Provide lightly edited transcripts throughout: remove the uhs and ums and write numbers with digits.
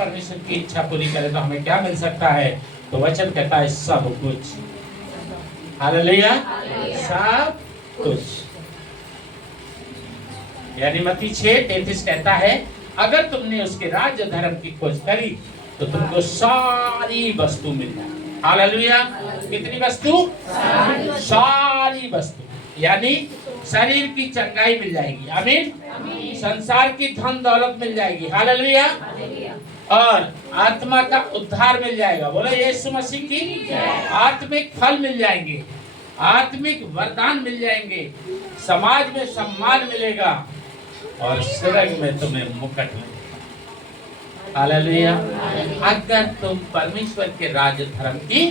परमेश्वर की इच्छा पूरी करे तो हमें क्या मिल सकता है? तो वचन कहता है सब कुछ। हालेलुया, सब कुछ। यानी मत्ती 6:33 कहता है अगर तुमने उसके राज्य धर्म की खोज करी तो तुमको सारी वस्तु मिल जाए। हालेलुया, कितनी वस्तु? सारी वस्तु। यानी शरीर की चंगाई मिल जाएगी, आमीन। संसार की धन दौलत मिल जाएगी, हालेलुया। और आत्मा का उद्धार मिल जाएगा, बोलो यीशु मसीह की। आत्मिक फल मिल जाएंगे, आत्मिक वरदान मिल जाएंगे, समाज में सम्मान मिलेगा और स्वर्ग में तुम्हें मुकुट मिलेगा। हालेलुया। अगर तुम परमेश्वर के राज्य धर्म की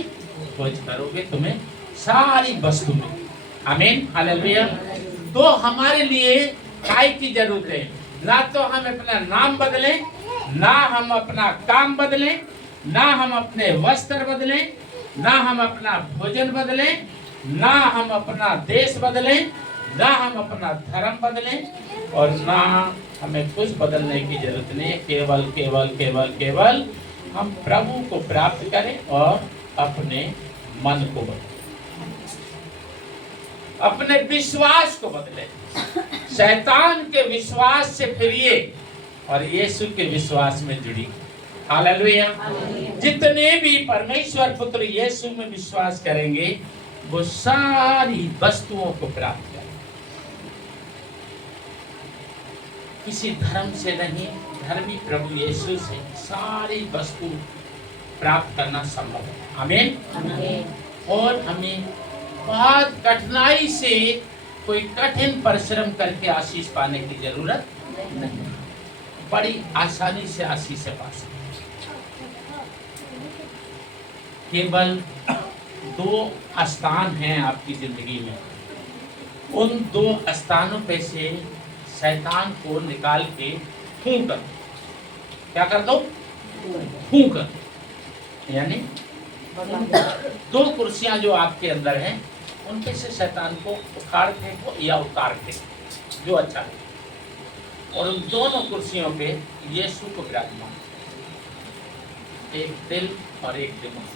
खोज करोगे तुम्हें सारी वस्तु मिलेगी, आमीन। हालेलुया। तो हमारे लिए काय की जरूरत है? ना तो हम अपना नाम बदलें, ना हम अपना काम बदलें, ना हम अपने वस्त्र बदलें, ना हम अपना भोजन बदलें, ना हम अपना देश बदलें, ना हम अपना धर्म बदलें और ना हमें कुछ बदलने की जरूरत नहीं है। केवल केवल केवल केवल हम प्रभु को प्राप्त करें और अपने मन को बदलें, अपने विश्वास को बदलें। शैतान के विश्वास से फिरिए और यीशु के विश्वास में जुड़िए। हालेलुया। जितने भी परमेश्वर पुत्र यीशु में विश्वास करेंगे वो सारी वस्तुओं को प्राप्त करेंगे। किसी धर्म से नहीं, धर्मी प्रभु यीशु से सारी वस्तु प्राप्त करना संभव है, आमीन। और हमें बहुत कठिनाई से, कोई कठिन परिश्रम करके आशीष पाने की जरूरत नहीं, बड़ी आसानी से आशीष पा सकते। केवल 2 स्थान हैं आपकी जिंदगी में, उन 2 स्थानों पे से शैतान को निकाल के फूंक कर, क्या कर दो? फूंक कर। यानी 2 कुर्सियां जो आपके अंदर हैं उनपे से शैतान को उखाड़ फेंको या उतार फेंको, जो अच्छा है। और उन दोनों कुर्सियों पे यीशु को विराजमान, एक दिल और एक दिमाग।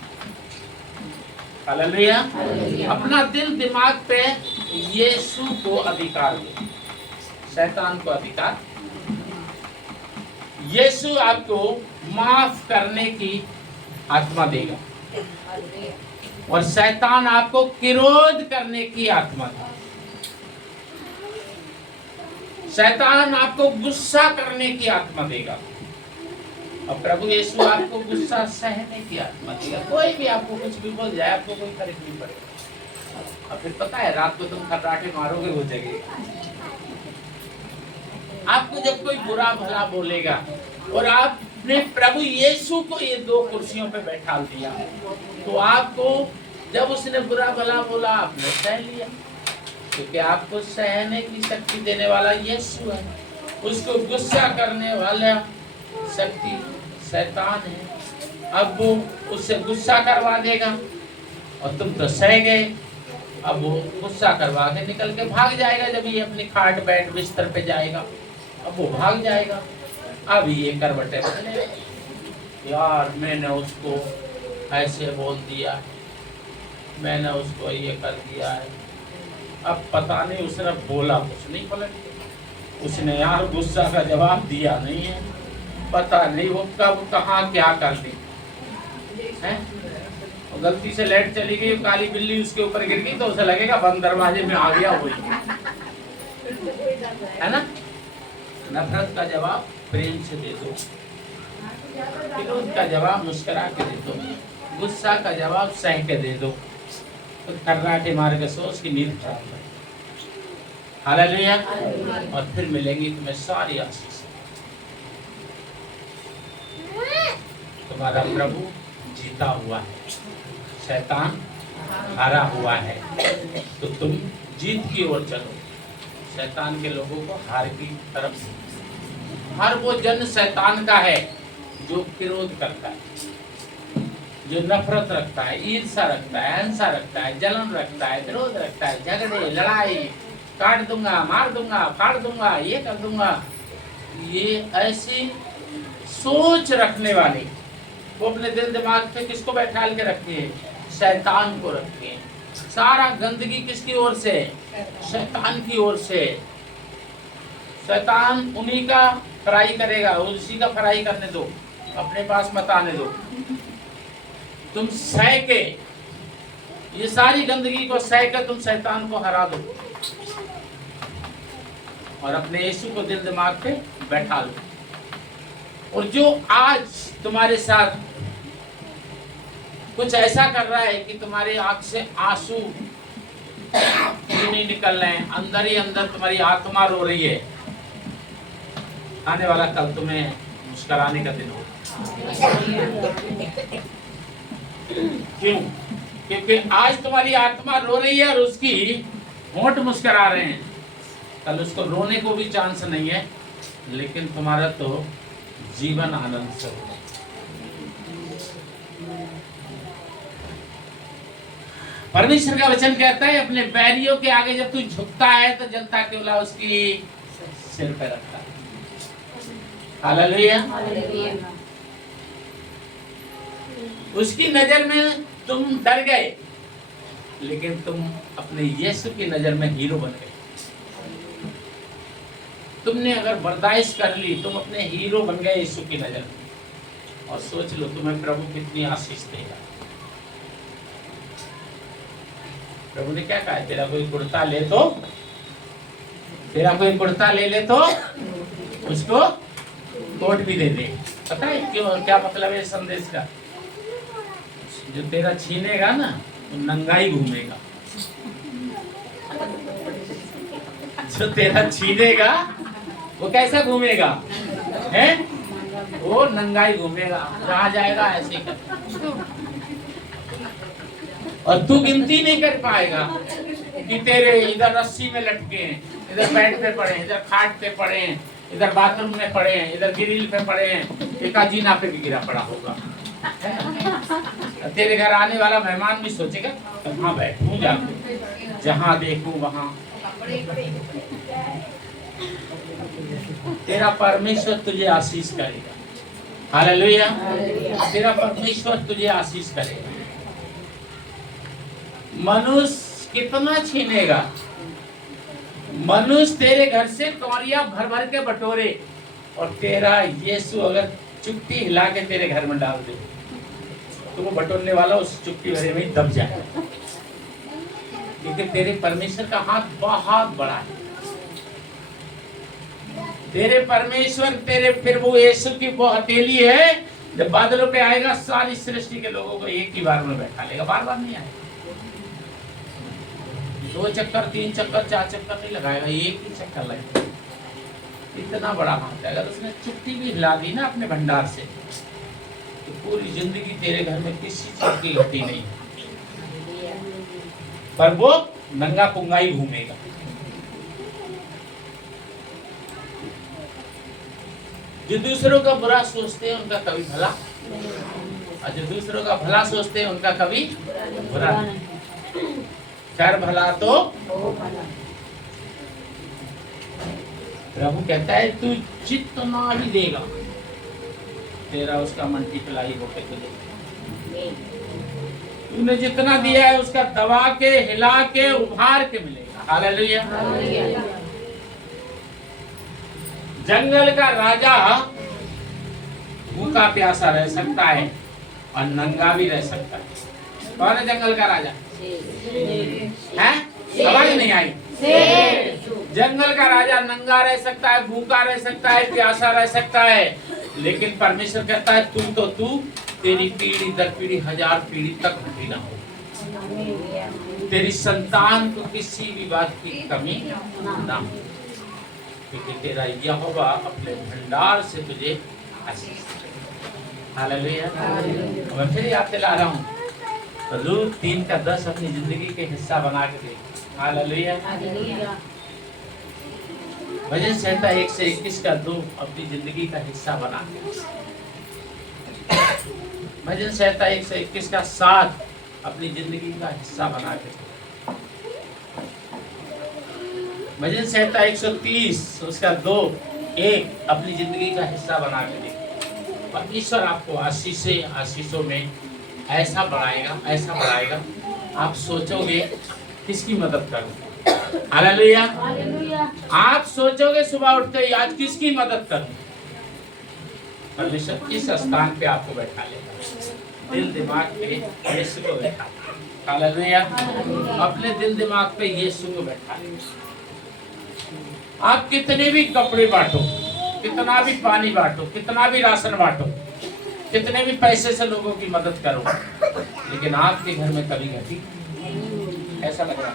हालेलुया। अपना दिल दिमाग पे यीशु को अधिकार दो, शैतान को अधिकार। यीशु आपको माफ करने की आत्मा देगा और शैतान आपको किरोध करने की आत्मा देगा। शैतान आपको गुस्सा करने की आत्मा देगा और प्रभु यीशु आपको गुस्सा सहने की आत्मा देगा। कोई भी आपको कुछ भी बोल जाए आपको कोई फर्क नहीं पड़ेगा। और फिर पता है रात को तुम खर्राटे मारोगे वो जगह। आपको जब कोई बुरा भला बोलेगा और आपने प्रभु यीशु को ये 2 कुर्सियों पे बैठा दिया तो आपको जब उसने बुरा भला बोला आपने सह लिया, क्योंकि आपको सहने की शक्ति देने वाला यीशु है। उसको गुस्सा करने वाला शक्ति शैतान है। अब वो उससे गुस्सा करवा देगा और तुम तो सह गए। अब वो गुस्सा करवा के निकल के भाग जाएगा। जब ये अपनी खाट बैठ बिस्तर पे जाएगा अब वो भाग जाएगा। अब ये करवटे बदले, यार मैंने उसको ऐसे बोल दिया, मैंने उसको ये कर दिया है। अब पता नहीं उसने बोला कुछ नहीं, पलट उसने यार गुस्सा का जवाब दिया नहीं है, पता नहीं वो कब कहाँ क्या कर दी है। गलती से लाइट चली गई, काली बिल्ली उसके ऊपर गिर गई तो उसे लगेगा बंद दरवाजे में आ गया वही, है ना। नफरत का जवाब प्रेम से दे दो, विरोध का जवाब मुस्कुरा के दे दो, गुस्सा का जवाब सह के दे दो, तो खर्राटे मार के सोच की नींद खराब है। हालेलुया। और फिर मिलेंगी तुम्हें सारी आशीष। तुम्हारा प्रभु जीता हुआ है, शैतान हारा हुआ है, तो तुम जीत की ओर चलो। शैतान के लोगों को हार की तरफ, हर वो जन शैतान का है जो विरोध करता है, जो नफरत रखता है, ईर्ष्या रखता है, हिंसा रखता है, जलन रखता है, विरोध रखता है, झगड़े लड़ाई, काट दूंगा, मार दूंगा, फाड़ दूंगा, ये कर दूंगा। ये ऐसी सोच रखने वाले, वो अपने दिल दिमाग पे किसको बैठा के रखे हैं? शैतान को रखे हैं। सारा गंदगी किसकी ओर से? शैतान की ओर से। शैतान उन्हीं का फ्राई करेगा, उसी का फ्राई करने दो, अपने पास मत आने दो। तुम सह के, ये सारी गंदगी को सह के तुम शैतान को हरा दो और अपने यीशु को दिल दिमाग पे बैठा लो। और जो आज तुम्हारे साथ कुछ ऐसा कर रहा है कि तुम्हारी आंख से आंसू नहीं निकल रहे हैं, अंदर ही अंदर तुम्हारी आत्मा रो रही है, आने वाला कल तुम्हें मुस्कुराने का दिन होगा। क्यों? क्योंकि आज तुम्हारी आत्मा रो रही है और उसकी होंठ मुस्कुरा रहे हैं। कल उसको रोने को भी चांस नहीं है, लेकिन तुम्हारा तो जीवन आनंद से होगा। परमेश्वर का वचन कहता है, अपने बैरियों के आगे जब तू झुकता है तो जनता केवल उसकी सिर पे रखता है। हालेलुया। उसकी नजर में तुम डर गए, लेकिन तुम अपने यीशु की नजर में हीरो बन गए। तुमने अगर बर्दाश्त कर ली, तुम अपने हीरो बन गए यीशु की नजर में। और सोच लो तुम्हें प्रभु कितनी आशीष देगा। प्रभु ने क्या कहा? तेरा कोई कुर्ता ले तो, तेरा कोई कुर्ता ले ले तो उसको कोट भी दे दे। पता है क्यों? क्या मतलब है संदेश का? जो तेरा छीनेगा ना, वो नंगा ही घूमेगा। जो तेरा छीनेगा वो कैसा घूमेगा? है वो नंगा ही घूमेगा, जहाँ जाएगा ऐसे ही कर। और तू गिनती नहीं कर पाएगा कि तेरे इधर रस्सी में लटके हैं, इधर बेड पे पड़े हैं, इधर खाट पे पड़े हैं, इधर बाथरूम में पड़े हैं, इधर ग्रिल पे पड़े हैं, एक जीना पे भी गिरा पड़ा होगा। तेरे घर आने वाला मेहमान भी सोचेगा कहाँ बैठूं जाके, जहाँ देखूं वहां। तेरा परमेश्वर तुझे आशीष करेगा। हालेलुया। तेरा परमेश्वर तुझे आशीष करेगा। मनुष्य कितना छीनेगा? मनुष्य तेरे घर से कौड़िया भर भर के बटोरे, और तेरा यीशु अगर चुट्टी हिला के तेरे घर में डाल दे तो वो बटोरने वाला उस चुट्टी भरे में ही दब जाए, क्योंकि तेरे परमेश्वर का हाथ बहुत बड़ा है। तेरे परमेश्वर, तेरे फिर वो यीशु की वो हथेली है, जब बादलों पे आएगा सारी सृष्टि के लोगों को एक ही बार में बैठा लेगा, बार बार नहीं आएगा। 2 चक्कर 3 चक्कर 4 चक्कर नहीं लगाएगा, एक ही चक्कर लगेगा। इतना बड़ा हाथ है। अगर उसने चुट्टी भी हिला दी ना अपने भंडार से, तो पूरी जिंदगी तेरे घर में किसी चीज की घटी नहीं, पर वो नंगा पुंगा ही घूमेगा। जो दूसरों का बुरा सोचते हैं उनका कभी भला, और जो दूसरों का भला सोचते हैं उनका कभी बुरा नहीं। कर भला तो प्रभु कहता है तू जितना भी देगा, तेरा उसका मल्टीप्लाई होके तुझे, तूने जितना दिया है उसका दबा के, हिला के, उभार के मिलेगा। हालेलुया। जंगल का राजा भूखा प्यासा रह सकता है और नंगा भी रह सकता है। कौन है जंगल का राजा? है? आवाज नहीं आई। जंगल का राजा नंगा रह सकता है, भूखा रह सकता है, प्यासा रह सकता है, लेकिन परमेश्वर कहता है तू तेरी पीढ़ी दर पीढ़ी 1000 पीढ़ी तक भूखी ना हो, तेरी संतान को किसी भी बात की कमी ना हो, क्योंकि तेरा यहोवा अपने भंडार से तुझे आशीष देगा। हालेलुया। मैं फिर याद दिला रहा हूँ, रूट 3:10 अपनी जिंदगी के हिस्सा बना के दे। हालेलुया। भजन संहिता 1:21 अपनी जिंदगी का हिस्सा बना के, भजन संहिता 1:21 अपनी जिंदगी का हिस्सा बना के, भजन संहिता 130 2:1 अपनी जिंदगी का हिस्सा बना के दे। और ईश्वर आपको आशीषों में ऐसा बढ़ाएगा आप सोचोगे किसकी मदद करूं। हालेलुया। आप सोचोगे सुबह उठते ही आज किसकी मदद करूं। परमेश्वर इस स्थान पे आपको बैठा लेगा, दिल दिमाग पे यीशु को बैठा। हालेलुया। अपने दिल दिमाग पे यीशु को बैठा लेगा। आप कितने भी कपड़े बांटो, कितना भी पानी बांटो, कितना भी राशन बांटो, कितने भी पैसे से लोगों की मदद करो, लेकिन आपके घर में कभी घटी ऐसा लग रहा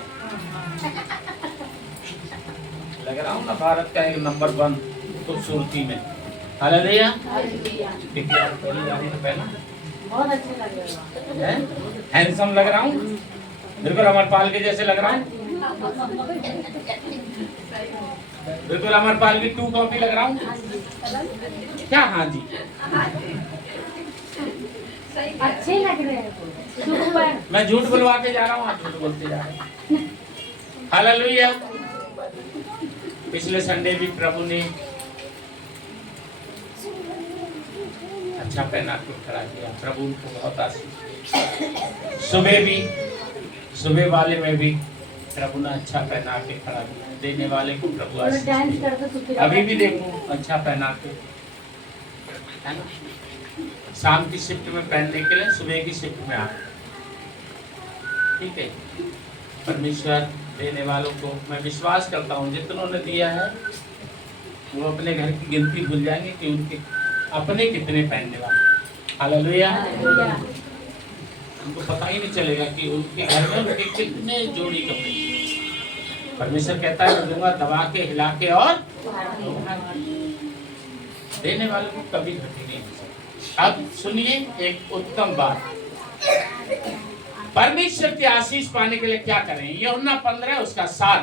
हूँ ना भारत का एक नंबर 1 खूबसूरती में। हालेलुया। बहुत अच्छे लग रहे हैं, हैंडसम लग रहा हूँ, बिल्कुल अमरपाल के जैसे लग रहा हूँ, बिल्कुल अमरपाल की 2 कॉपी लग रहा हूँ क्या। हाँ जी, अच्छे लग रहे हैं। मैं झूठ बुलवाते जा रहा हूँ, आप झूठ बोलते जा रहे हैं। हालेलुया। पिछले संडे भी प्रभु ने अच्छा पहना के खड़ा किया, प्रभु उनको बहुत आशीष। सुबह वाले में भी प्रभु ने अच्छा पहना के खड़ा किया, देने वाले को प्रभु आशीष। अभी भी देखो अच्छा पहना के, है ना। शाम की शिफ्ट में पहनने के लिए सुबह की शिफ्ट में आ, ठीक है। परमेश्वर देने वालों को मैं विश्वास करता हूँ जितनों ने दिया है वो अपने घर की गिनती भूल जाएंगे कि उनके अपने कितने पहनने वाले। हालेलुया। उनको पता ही नहीं चलेगा कि उनके घर में उनके कितने जोड़ी कपड़े। परमेश्वर कहता है दूंगा दबा के, हिला के और देने वालों को कभी घटी नहीं हो सकती। अब सुनिए एक उत्तम बात, परमेश्वर की आशीष पाने के लिए क्या करें। यूहन्ना 15 उसका 7,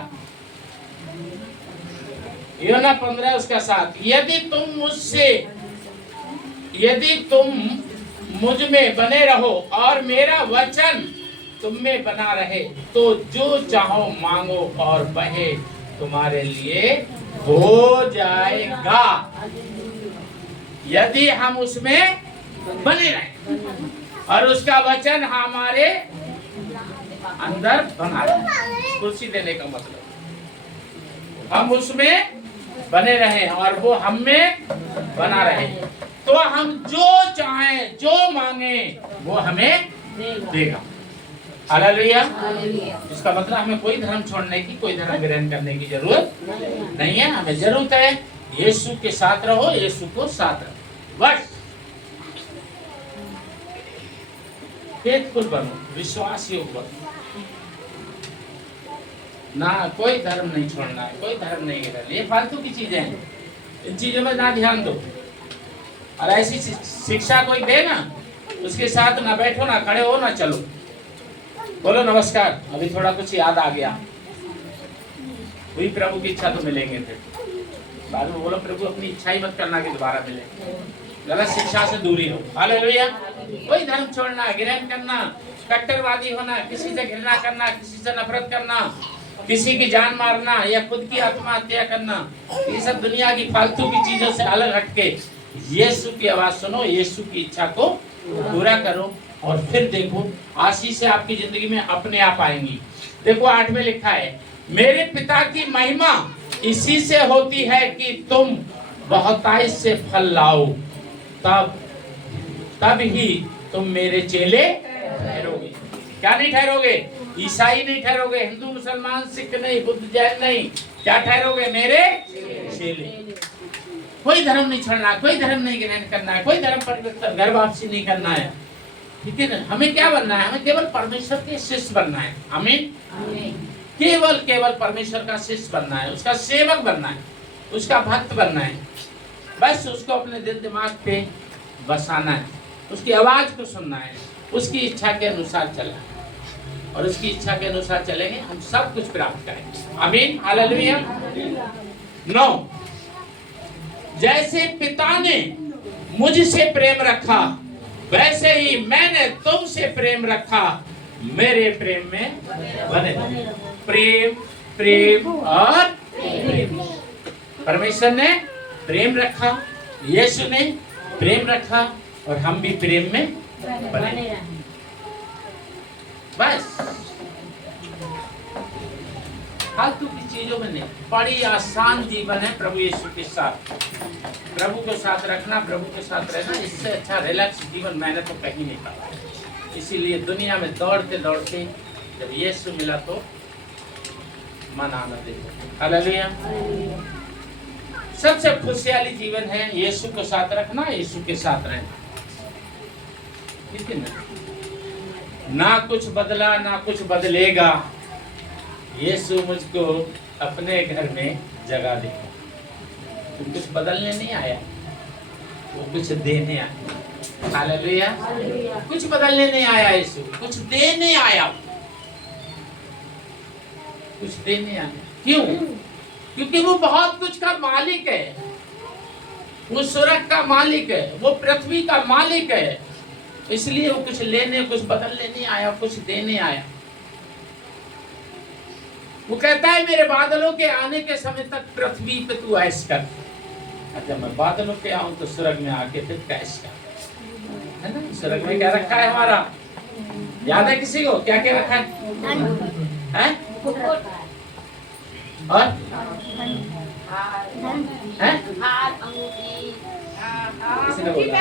यूहन्ना 15 उसका 7। यदि तुम मुझ में बने रहो और मेरा वचन तुम में बना रहे तो जो चाहो मांगो और बहे तुम्हारे लिए हो जाएगा। यदि हम उसमें बने रहें और उसका वचन हमारे अंदर बना रहे, कुर्सी देने का मतलब हम उसमें बने रहें और वो हम में बना रहे तो हम जो चाहें जो मांगे वो हमें देगा। हालेलुया। इसका मतलब हमें कोई धर्म छोड़ने की, कोई धर्म ग्रहण करने की जरूरत नहीं है। हमें जरूरत है यीशु के साथ रहो, यीशु को साथ रहो, बस। फेथफुल बनो, विश्वास योग बनो, ना कोई धर्म नहीं छोड़ना है, कोई धर्म नहीं गिरना। ये फालतू की चीजें हैं, इन चीजों में ना ध्यान दो। और ऐसी शिक्षा कोई दे ना, उसके साथ ना बैठो, ना खड़े हो, ना चलो। बोलो नमस्कार, अभी थोड़ा कुछ याद आ गया, हुई प्रभु की इच्छा तो मिलेंगे, फिर बाद में बोलो प्रभु अपनी इच्छा ही मत करना कि दोबारा मिले। गलत शिक्षा से दूरी हो। हालेलुया। कोई धर्म छोड़ना, ग्रहण करना, कट्टरवादी होना, किसी से घृणा करना, किसी से नफरत करना, किसी की जान मारना या खुद की आत्महत्या करना, ये सब दुनिया की फालतू की चीजों से अलग हटके यीशु की आवाज सुनो, यीशु की इच्छा को पूरा करो और फिर देखो आशीष आपकी जिंदगी में अपने आप आएंगी। देखो 8 में लिखा है, मेरे पिता की महिमा इसी से होती है कि तुम बहुतायत से फल लाओ, तब ही तुम मेरे चेले ठहरोगे। क्या नहीं ठहरोगे? ईसाई नहीं ठहरोगे, हिंदू मुसलमान सिख नहीं, बुद्ध जैन नहीं, क्या ठहरोगे? मेरे चेले। कोई धर्म नहीं छोड़ना, कोई धर्म नहीं ग्रहण करना है, कोई धर्म परिवर्तन, घर वापसी नहीं करना है, ठीक है ना। हमें क्या बनना है? हमें केवल परमेश्वर के शिष्य बनना है। आमीन। केवल परमेश्वर का शिष्य बनना है, उसका सेवक बनना है, उसका भक्त बनना है। बस उसको अपने दिल दिमाग पे बसाना है, उसकी आवाज को सुनना है, उसकी इच्छा के अनुसार चलना है और उसकी इच्छा के अनुसार चलेंगे हम सब कुछ प्राप्त करेंगे। आमीन। हालेलुया। 9, जैसे पिता ने मुझसे प्रेम रखा वैसे ही मैंने तुमसे प्रेम रखा, मेरे प्रेम में बने रहो। प्रेम और प्रेम। परमेश्वर ने प्रेम रखा, यीशु ने प्रेम रखा और हम भी प्रेम में बने रहें। बस। फालतू की चीजों में नहीं, बड़ी आसान जीवन है प्रभु यीशु के साथ। प्रभु के साथ रखना, प्रभु के साथ रहना, इससे अच्छा रिलैक्स जीवन मैंने तो कहीं नहीं पाया। इसीलिए दुनिया में दौड़ते दौड़ते जब यीशु मिला तो मन आनंद है। हालेलुया। सबसे खुशहाली जीवन है यीशु के साथ रखना, यीशु के साथ रहना। ठीक है ना? ना कुछ बदला ना कुछ बदलेगा। यीशु मुझको अपने घर में जगह दे। तुम कुछ बदलने नहीं आया, वो कुछ देने आया। हालेलुया। कुछ बदलने नहीं आया, यीशु कुछ देने आया। कुछ देने आया। क्यों? क्योंकि वो बहुत कुछ का मालिक है। वो स्वर्ग का मालिक है, वो पृथ्वी का मालिक है। इसलिए वो कुछ लेने कुछ बदलने नहीं आया, कुछ देने आया। वो कहता है मेरे बादलों के आने के समय तक पृथ्वी पे तू ऐश कर। जब मैं बादलों पे आऊं तो स्वर्ग में आके फिर कैश कर। है ना? स्वर्ग में क्या रखा है हमारा? याद है किसी को? क्या क्या रखा है? हैं? और हैं? किसी ने बोला?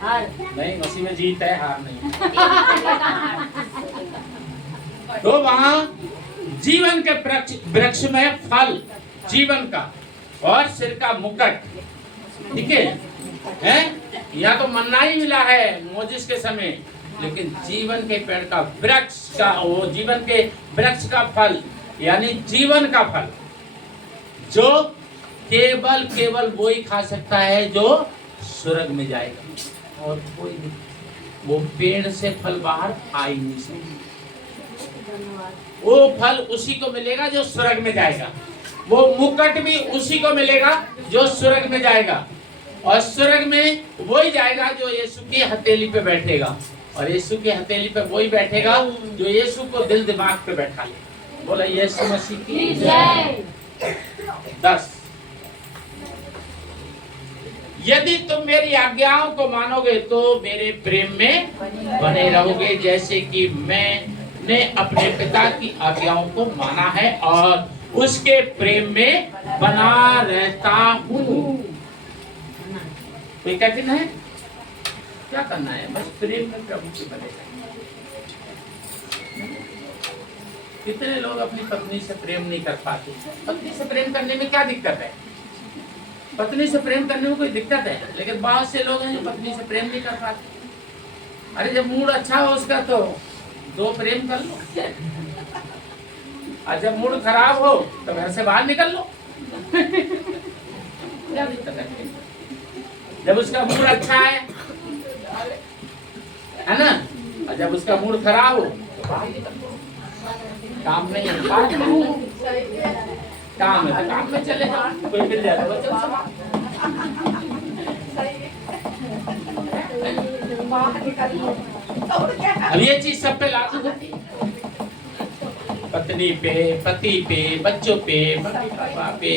हार नहीं, मसीह में जीत है, हार नहीं। तो वहां जीवन के वृक्ष में फल जीवन का और सिर का मुकुट। ठीक है? या तो मन्ना ही मिला है मोजिस के समय, लेकिन जीवन के पेड़ का वृक्ष का, वो जीवन के वृक्ष का फल यानी जीवन का फल, जो केवल वो ही खा सकता है जो स्वर्ग में जाएगा, और कोई नहीं। वो पेड़ से फल बाहर आ ही नहीं सकता। वो फल उसी को मिलेगा जो स्वर्ग में जाएगा। वो मुकुट भी उसी को मिलेगा जो स्वर्ग में जाएगा, और स्वर्ग में वही जाएगा जो यीशु की हथेली पे बैठेगा, और यीशु की हथेली पे वही बैठेगा जो यीशु को दिल दिमाग पे बैठा ले। बोला यीशु मसीह की जय। 10 यदि तुम मेरी आज्ञाओं को मानोगे तो मेरे प्रेम में बने रहोगे, जैसे कि मैंने अपने पिता की आज्ञाओं को माना है और उसके प्रेम में बना रहता हूँ। कोई कठिन है? क्या करना है? बस प्रेम में प्रभु से बने रहना। कितने लोग अपनी पत्नी से प्रेम नहीं कर पाते? पत्नी से प्रेम करने में क्या दिक्कत है? पत्नी से प्रेम करने में कोई दिक्कत है, लेकिन बहुत से लोग हैं जो पत्नी से प्रेम नहीं कर पाते। अरे जब मूड अच्छा हो उसका तो 2 प्रेम कर लो, और जब मूड खराब हो तो घर से बाहर निकल लो। क्या दिक्कत है? जब उसका मूड अच्छा है ना, और जब उसका मूड खराब हो तो बाहर निकल लो। काम नहीं है, काम है तो काम में चले जाओ, कोई मिल जाए तो अब ये चीज सब पे लागू होती है। पत्नी पे, पति पे, बच्चों पे, मम्मी पापा पे,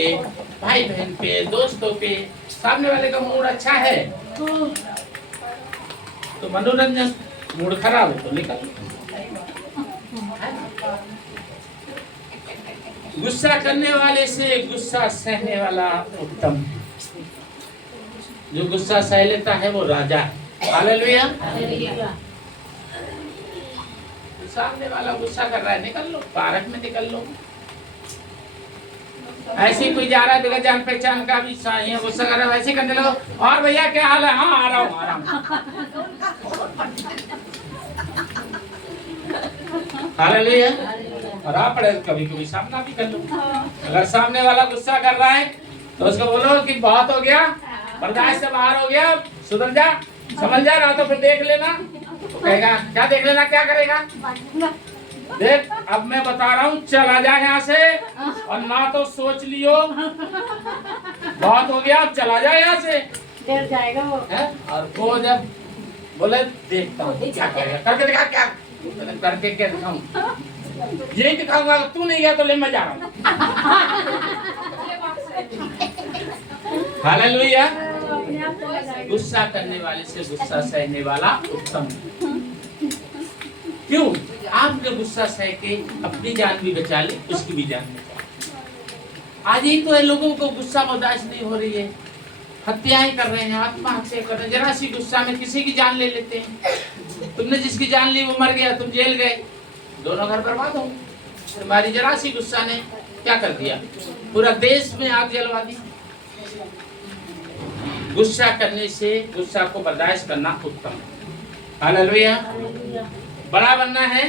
भाई बहन पे, दोस्तों पे। सामने वाले का मूड अच्छा है तो मनोरंजन, मूड खराब है तो निकल। गुस्सा करने वाले से गुस्सा सहने वाला उत्तम। जो गुस्सा सह लेता है वो राजा है। हालेलुया। सामने वाला गुस्सा कर रहा है, निकल लो, पार्क में निकल लो। ऐसे कोई जा रहा है बगैर जान पहचान का भी गुस्सा कर रहा है, वैसे करने लगो। और भैया क्या हाल है? हाँ आ रहा हूँ। हालेलुया। और आप पढ़े कभी कभी सामना भी कर लो। अगर सामने वाला गुस्सा कर रहा है तो उसको बोलो कि बहुत हो गया, बर्दाश्त से बाहर हो गया, सुधर जा, समझ जा रहा तो फिर देख लेना। तो कहेगा क्या देख लेना, क्या करेगा? देख अब मैं बता रहा हूँ, चला जा यहाँ से, और ना तो सोच लियो बहुत हो गया, अब चला जा यहाँ से। डर जाएगा वो। और वो जब बोले देखता हूँ क्या करेगा, करके दिखा, क्या करके क्या दिखाऊं? यही दिखाऊंगा, तू नहीं गया तो ले मैं जा रहा हूँ। हालेलुया। अपने आप से लगाएगा। गुस्सा करने वाले से गुस्सा सहने वाला उत्तम। क्यों? आपने गुस्सा सह के अपनी जान भी बचा ली, उसकी भी जान बचा ली। आज ही तो है लोगों को गुस्सा बर्दाश्त नहीं हो रही है, हत्याएं कर रहे हैं, आत्महत्या कर रहे हैं, जरा सी गुस्सा में किसी की जान ले लेते हैं। तुमने जिसकी जान ली वो मर गया, तुम जेल गए, दोनों घर बर्बाद हो। तुम्हारी जरा सी गुस्सा ने क्या कर दिया, पूरा देश में आग जलवा दी। गुस्सा करने से गुस्सा को बर्दाश्त करना उत्तम है। हालेलुया। बड़ा बनना है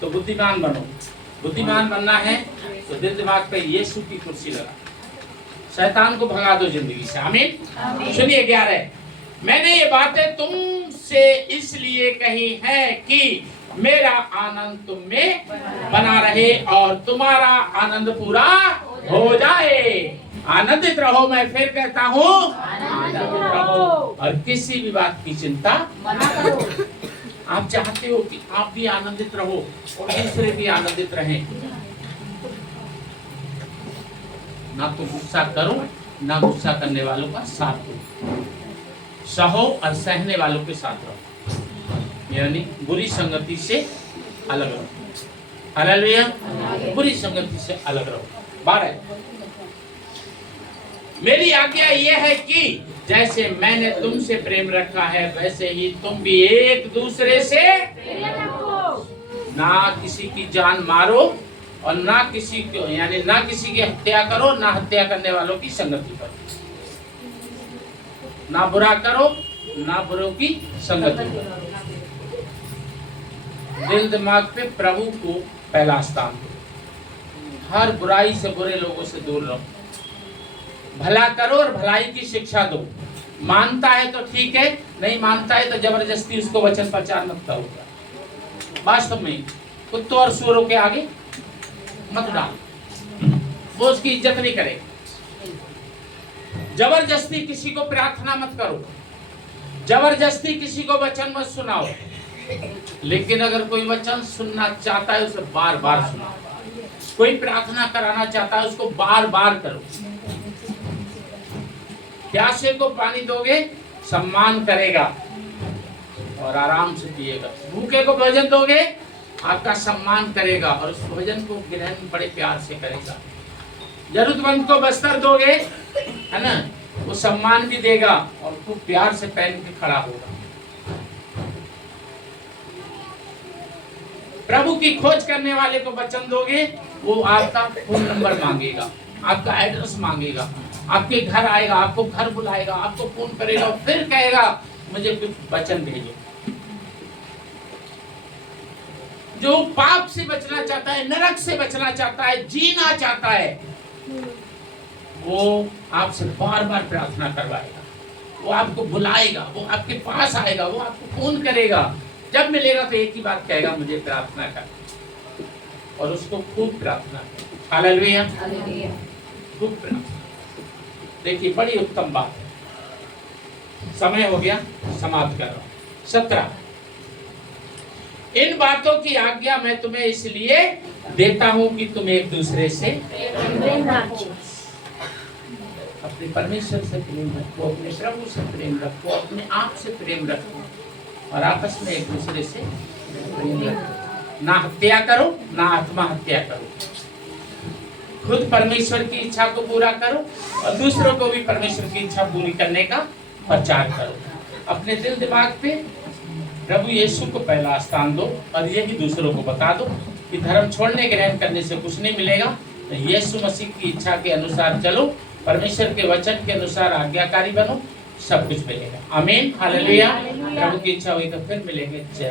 तो बुद्धिमान बनो, बुद्धिमान बनना है तो दिल दिमाग पे यीशु की कुर्सी लगा, शैतान को भगा दो जिंदगी से। आमीन। सुनिए 11, मैंने ये बातें तुमसे इसलिए कही है कि मेरा आनंद तुम में बना रहे और तुम्हारा आनंद पूरा हो जाए। आनंदित रहो, मैं फिर कहता हूँ आनंदित रहो और किसी भी बात की चिंता मत करो। आप चाहते हो कि आप भी आनंदित रहो और दूसरे भी आनंदित रहें, ना तो गुस्सा करो ना गुस्सा करने वालों का साथ दो, सहो और सहने वालों के साथ रहो, यानी बुरी संगति से अलग रहो। हालेलुया। बुरी संगति से अलग रहो। 12, मेरी आज्ञा यह है कि जैसे मैंने तुमसे प्रेम रखा है वैसे ही तुम भी एक दूसरे से ना किसी की जान मारो और ना किसी को, यानी ना किसी की हत्या करो, ना हत्या करने वालों की संगति करो, ना बुरा करो ना बुरों की संगति करो। दिल दिमाग पे प्रभु को पहला स्थान दो। हर बुराई से, बुरे लोगों से दूर रहो, भला करो और भलाई की शिक्षा दो। मानता है तो ठीक है, नहीं मानता है तो जबरदस्ती उसको वचन प्रचार मत करो। वास्तव में कुत्तों और सूरों के आगे मत डाल, वो उसकी इज्जत नहीं करेगा। जबरदस्ती किसी को प्रार्थना मत करो, जबरदस्ती किसी को वचन मत सुनाओ, लेकिन अगर कोई वचन सुनना चाहता है उसे बार बार सुनाओ। कोई प्रार्थना कराना चाहता है उसको बार बार करो। प्यासे को पानी दोगे सम्मान करेगा और आराम से पिएगा। भूखे को भोजन दोगे आपका सम्मान करेगा और उस भोजन को ग्रहण बड़े प्यार से करेगा। जरूरतमंद को बस्तर दोगे, है ना, वो सम्मान भी देगा और खूब प्यार से पहन के खड़ा होगा। प्रभु की खोज करने वाले को वचन दोगे, वो आपका फोन नंबर मांगेगा, आपका एड्रेस मांगेगा, आपके घर आएगा, आपको घर बुलाएगा, आपको फोन करेगा, फिर कहेगा मुझे कुछ वचन भेजो। जो पाप से बचना चाहता है, नरक से बचना चाहता है, जीना चाहता है, वो आपसे बार बार प्रार्थना करवाएगा, वो आपको बुलाएगा, वो आपके पास आएगा, वो आपको फोन करेगा। जब मिलेगा तो एक ही बात कहेगा, मुझे प्रार्थना कर, और उसको खूब प्रार्थना कर। हालेलुया। खूब प्रार्थना। देखिए बड़ी उत्तम बात है। समय हो गया, समाप्त कर रहा हूं। 17, इन बातों की आज्ञा मैं तुम्हें इसलिए देता हूं कि तुम एक दूसरे से अपने परमेश्वर से प्रेम रखो, अपने प्रभु से प्रेम रखो, अपने आप से प्रेम रखो और आपस में एक दूसरे से प्रेम रखो। ना हत्या करो, ना आत्महत्या करो। खुद परमेश्वर की इच्छा को पूरा करो और दूसरों को भी परमेश्वर की इच्छा पूरी करने का प्रचार करो। अपने दिल दिमाग पे प्रभु यीशु को पहला स्थान दो और यही दूसरों को बता दो कि धर्म छोड़ने ग्रहण करने से कुछ नहीं मिलेगा। यीशु मसीह की इच्छा के अनुसार चलो, परमेश्वर के वचन के अनुसार आज्ञाकारी बनो, सब कुछ मिलेगा। आमीन। हालेलुया। प्रभु की इच्छा हुई तो फिर मिलेंगे। जय